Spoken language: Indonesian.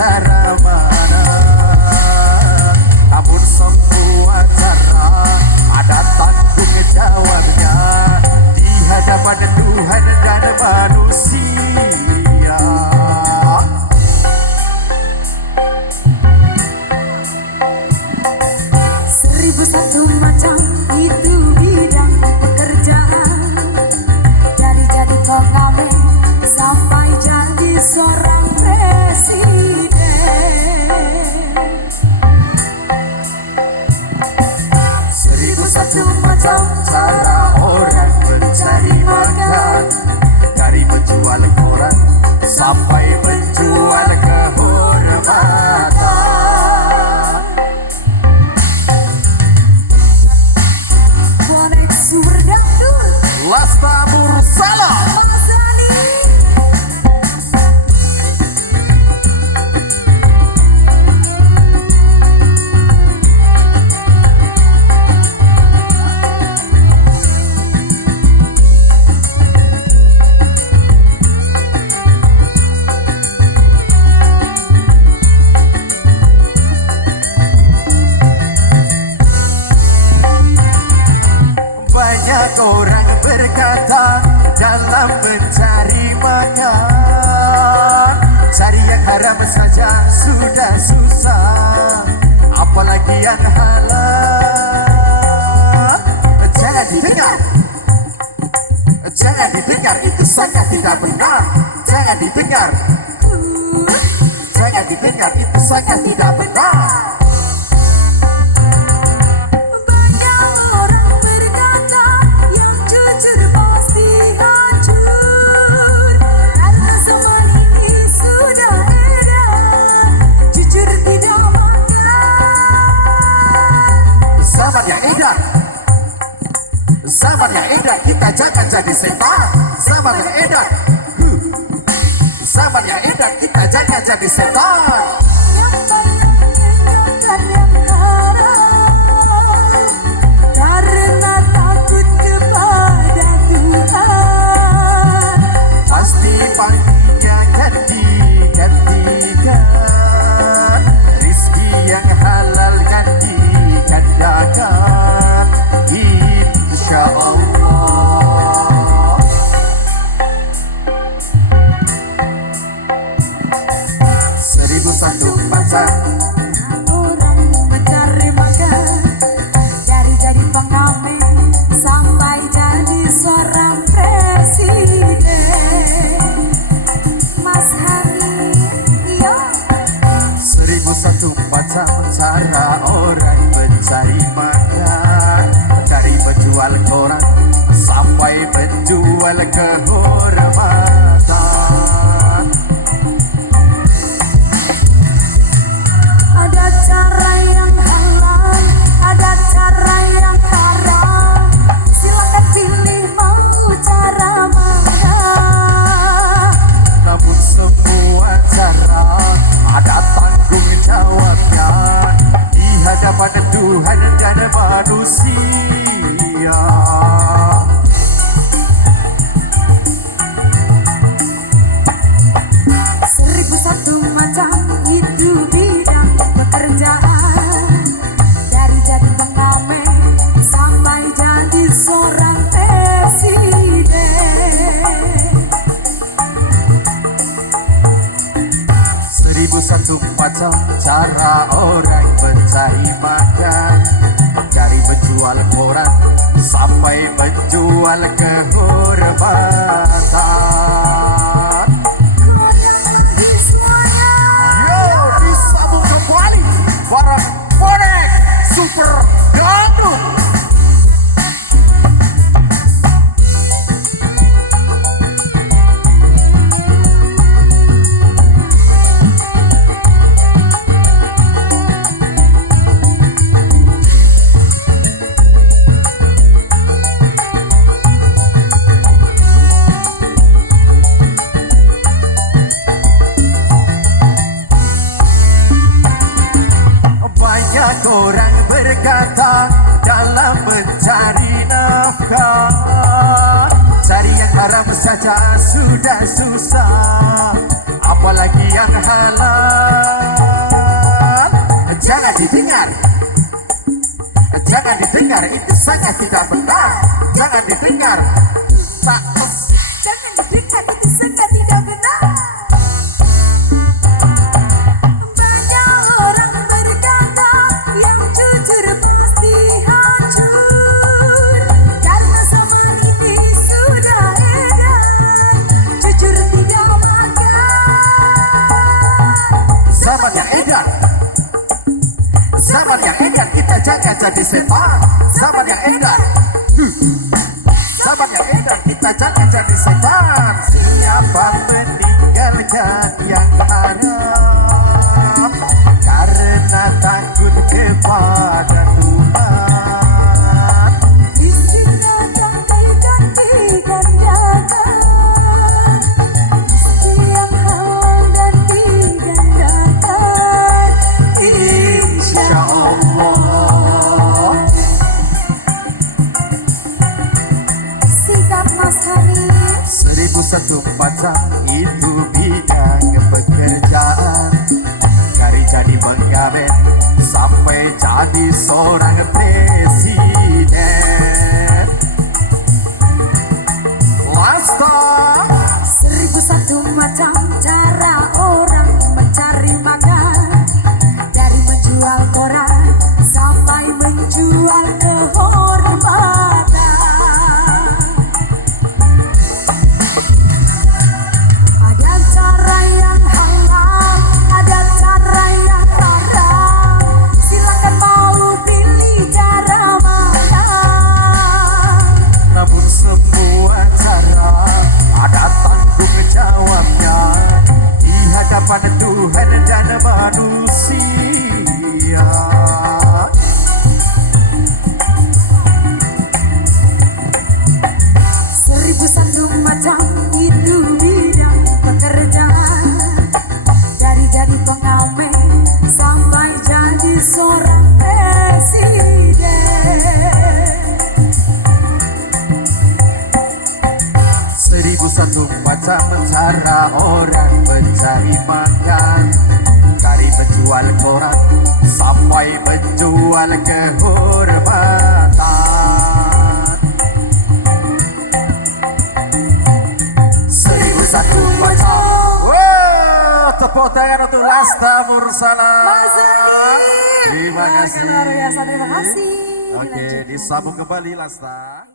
cara mana, namun semua cara ada tanggung jawabnya di hadapan Tuhan dan manusia. Seribu satu macam itu bidang pekerjaan, dari jadi pengamen sampai jadi seorang presiden. Seribu satu macam cara orang mencari makan, dari menjual koran sampai menjual kehormatan. Bonek sumber dangdut Lasta Mursala. Banyak orang berkata dalam mencari makan, cari yang haram saja sudah susah, apalagi yang halal. Jangan didengar, jangan didengar, itu sangat tidak benar. Jangan didengar, jangan didengar, itu sangat tidak benar. Zaman yang indah, kita jangan jadi setan. Zaman yang indah, zaman yang indah, kita jangan jadi setan. Karena takut kepada Tuhan, pasti paginya akan digantikan. Rizki yang halal kan digandakan, insya Allah. Seribu satu macam orang mencari makan, dari jadi pengamen sampai jadi seorang presiden. Mas Hani, yo. seribu satu macam cara orang mencari makan, dari menjual koran sampai menjual kehormatan. Ada cara yang halal, ada cara yang haram. Silakan pilih mau cara mana. Namun semua cara ada tanggung jawabnya di hadapan Tuhan dan manusia. Seribu satu macam itu bidang pekerjaan, dari jadi pengamen sampai jadi seorang presiden. Seribu satu macam cara orang mencari makan, dari menjual koran sampai menjual kehormatan. Goyang lagi semuanya. Yo, disambung kembali bareng Bonek Super Dangdut. saja sudah susah, apalagi yang halal. didengar. Jangan didengar, itu sangat tidak benar. Jangan didengar. Tak Jangan didengar, itu sangat tidak benar. Banyak orang berkata yang jujur pasti hancur. Karena zaman ini sudah edan, jujur tidak makan. zaman yang edan. Zaman yang edan, kita jangan jadi setan. Zaman yang edan. Zaman yang edan, kita jangan jadi setan. Siapa meninggalkan yang haram karena takut kepada Tuhan. Istirahat dan digandakan, setiap hal dan digandakan. Insya Insya Allah. Sikap Mas Hanif 1001 macam itu bidang pekerjaan, dari jadi pengamen sampai jadi seorang presiden. Lasta 1001 macam cara orang mencari makan, dari menjual koran sampai menjual kehormatan. Ada cara yang halal, ada cara yang haram. Silakan mau pilih cara mana. namun semua cara ada tanggung jawabnya di hadapan Tuhan dan manusia. 1001 macam itu bidang pekerjaan, dari jadi pengamen sampai jadi seorang presiden. 1001 macam cara orang mencari makan, dari menjual koran sampai menjual kehormatan. 1001 macam. Wow, tepuk tangan untuk Lasta Mursala. Mas Hanif, Terima kasih. luar biasa, terima kasih. Oke, Dilanjutkan. disambung kembali Lasta.